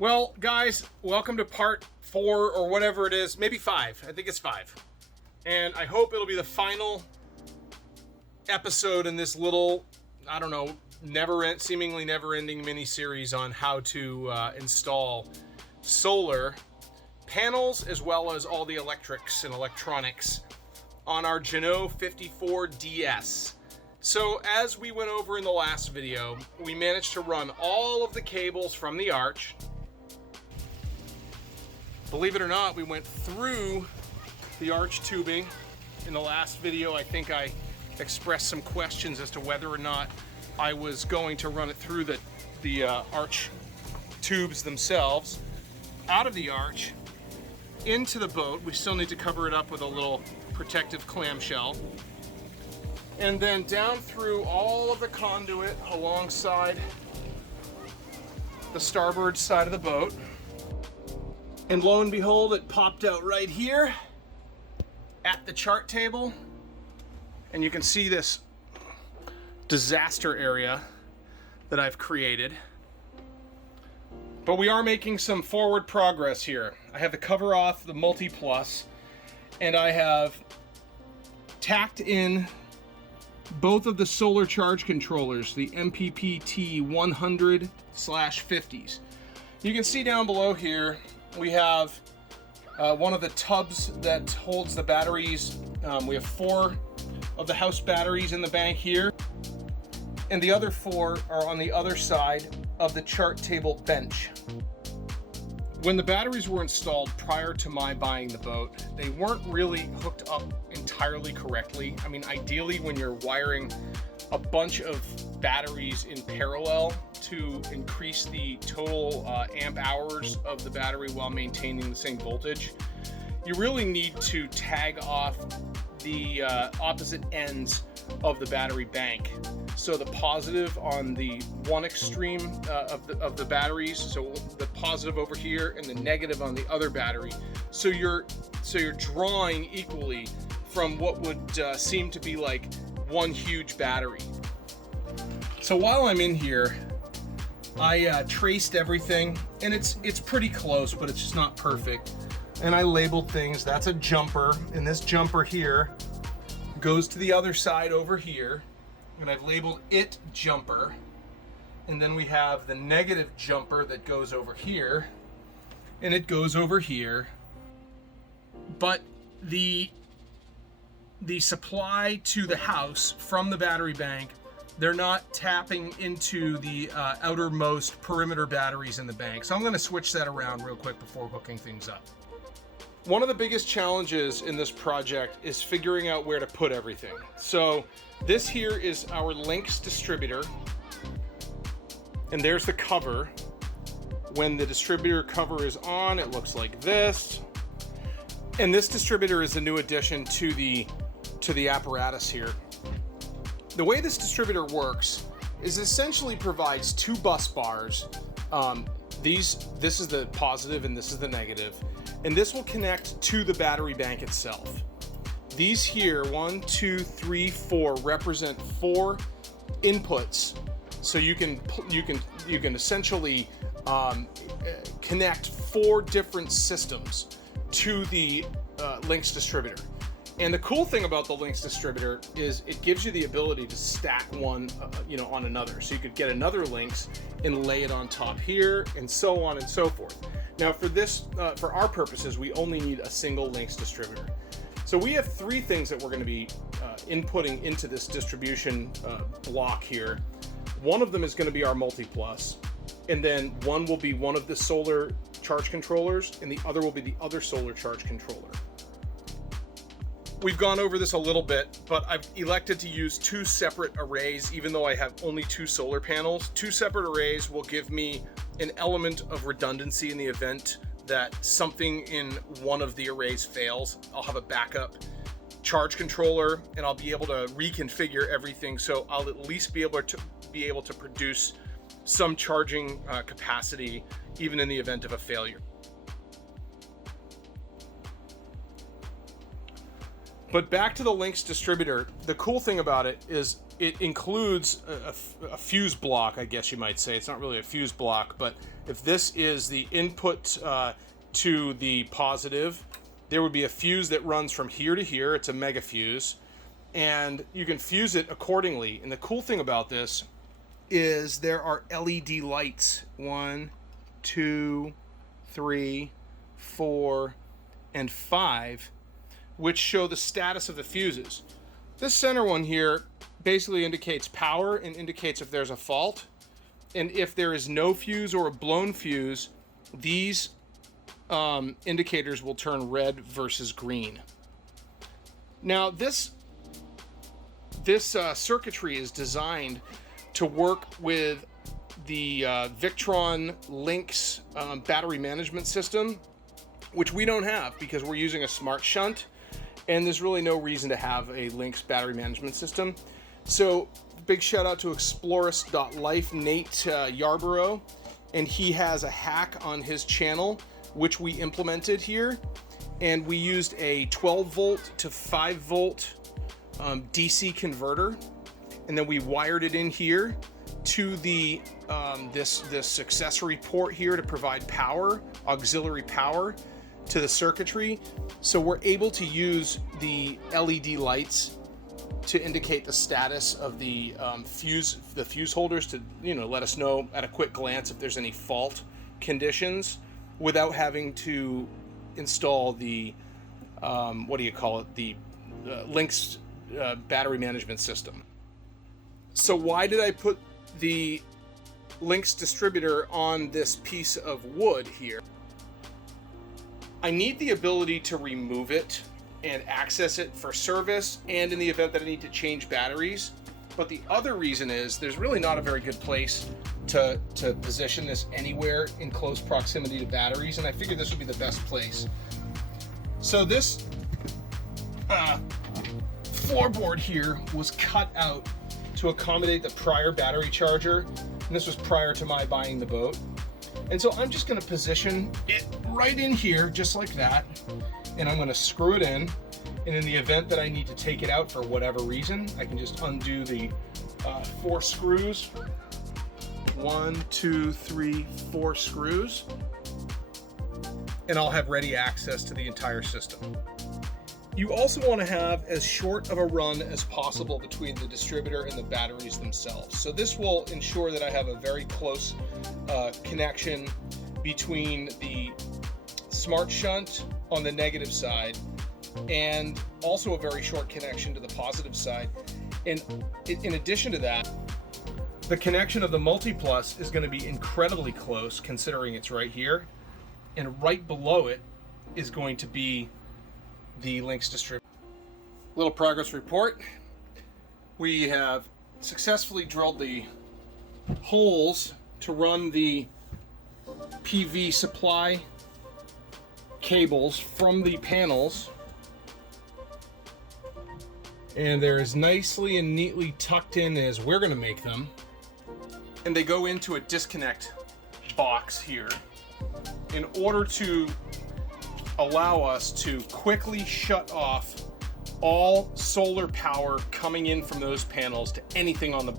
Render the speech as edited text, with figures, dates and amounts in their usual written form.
Well, guys, welcome to part 4 or whatever it is, maybe 5. I think it's 5. And I hope it'll be the final episode in this little, I don't know, seemingly never-ending mini-series on how to install solar panels as well as all the electrics and electronics on our Jeanneau 54DS. So as we went over in the last video, we managed to run all of the cables from the arch. Believe it or not, we went through the arch tubing. In the last video, I think I expressed some questions as to whether or not I was going to run it through the arch tubes themselves, out of the arch, into the boat. We still need to cover it up with a little protective clamshell. And then down through all of the conduit alongside the starboard side of the boat. And lo and behold, it popped out right here at the chart table. And you can see this disaster area that I've created. But we are making some forward progress here. I have the cover off the Multi Plus, and I have tacked in both of the solar charge controllers, the MPPT 100/50s. You can see down below here, we have one of the tubs that holds the batteries. We have 4 of the house batteries in the bank here, and the other 4 are on the other side of the chart table bench. When the batteries were installed prior to my buying the boat, they weren't really hooked up entirely correctly. I mean, ideally when you're wiring a bunch of batteries in parallel to increase the total amp hours of the battery while maintaining the same voltage, you really need to tag off the opposite ends of the battery bank. So the positive on the one extreme of the batteries, so the positive over here, and the negative on the other battery. So you're drawing equally from what would seem to be like one huge battery. So while I'm in here, I traced everything, and it's pretty close, but it's just not perfect. And I labeled things. That's a jumper, and this jumper here goes to the other side over here, and I've labeled it jumper. And then we have the negative jumper that goes over here, and it goes over here. But the supply to the house from the battery bank, they're not tapping into the outermost perimeter batteries in the bank. So I'm going to switch that around real quick before hooking things up. One of the biggest challenges in this project is figuring out where to put everything. So this here is our Lynx distributor, and there's the cover. When the distributor cover is on, it looks like this. And this distributor is a new addition to the apparatus here. The way this distributor works is it essentially provides 2 bus bars. This is the positive and this is the negative. And this will connect to the battery bank itself. These here, 1, 2, 3, 4, represent 4 inputs. So you can essentially connect 4 different systems to the Lynx distributor. And the cool thing about the Lynx distributor is it gives you the ability to stack one, on another. So you could get another Lynx and lay it on top here, and so on and so forth. Now, for our purposes, we only need a single Lynx distributor. So we have 3 things that we're going to be inputting into this distribution block here. One of them is going to be our Multi Plus, and then one will be one of the solar charge controllers, and the other will be the other solar charge controller. We've gone over this a little bit, but I've elected to use 2 separate arrays, even though I have only 2 solar panels. 2 separate arrays will give me an element of redundancy in the event that something in one of the arrays fails. I'll have a backup charge controller, and I'll be able to reconfigure everything, so I'll at least be able to produce some charging capacity even in the event of a failure. But back to the Lynx distributor, the cool thing about it is it includes a fuse block, I guess you might say. It's not really a fuse block, but if this is the input to the positive, there would be a fuse that runs from here to here. It's a mega fuse, and you can fuse it accordingly. And the cool thing about this is there are LED lights, 1, 2, 3, 4, and 5, which show the status of the fuses. This center one here basically indicates power and indicates if there's a fault. And if there is no fuse or a blown fuse, these indicators will turn red versus green. Now this circuitry is designed to work with the Victron Lynx battery management system, which we don't have because we're using a smart shunt, and there's really no reason to have a Lynx battery management system. So big shout out to Explorist.life, Nate Yarborough, and he has a hack on his channel which we implemented here, and we used a 12 volt to 5 volt DC converter, and then we wired it in here to the this accessory port here to provide power, auxiliary power to the circuitry. So we're able to use the LED lights to indicate the status of the fuse holders to, you know, let us know at a quick glance if there's any fault conditions without having to install the the Lynx battery management system. So why did I put the Lynx distributor on this piece of wood here? I need the ability to remove it and access it for service and in the event that I need to change batteries. But the other reason is there's really not a very good place to position this anywhere in close proximity to batteries, and I figured this would be the best place. So this floorboard here was cut out to accommodate the prior battery charger, and this was prior to my buying the boat. And so I'm just going to position it right in here, just like that, and I'm going to screw it in. And in the event that I need to take it out for whatever reason, I can just undo the 4 screws. 1, 2, 3, 4 screws, and I'll have ready access to the entire system. You also want to have as short of a run as possible between the distributor and the batteries themselves. So this will ensure that I have a very close connection between the smart shunt on the negative side and also a very short connection to the positive side. And in addition to that, the connection of the Multiplus is going to be incredibly close considering it's right here, and right below it is going to be the Lynx distributor. Little progress report. We have successfully drilled the holes to run the PV supply cables from the panels, and they're as nicely and neatly tucked in as we're going to make them. And they go into a disconnect box here in order to allow us to quickly shut off all solar power coming in from those panels to anything on the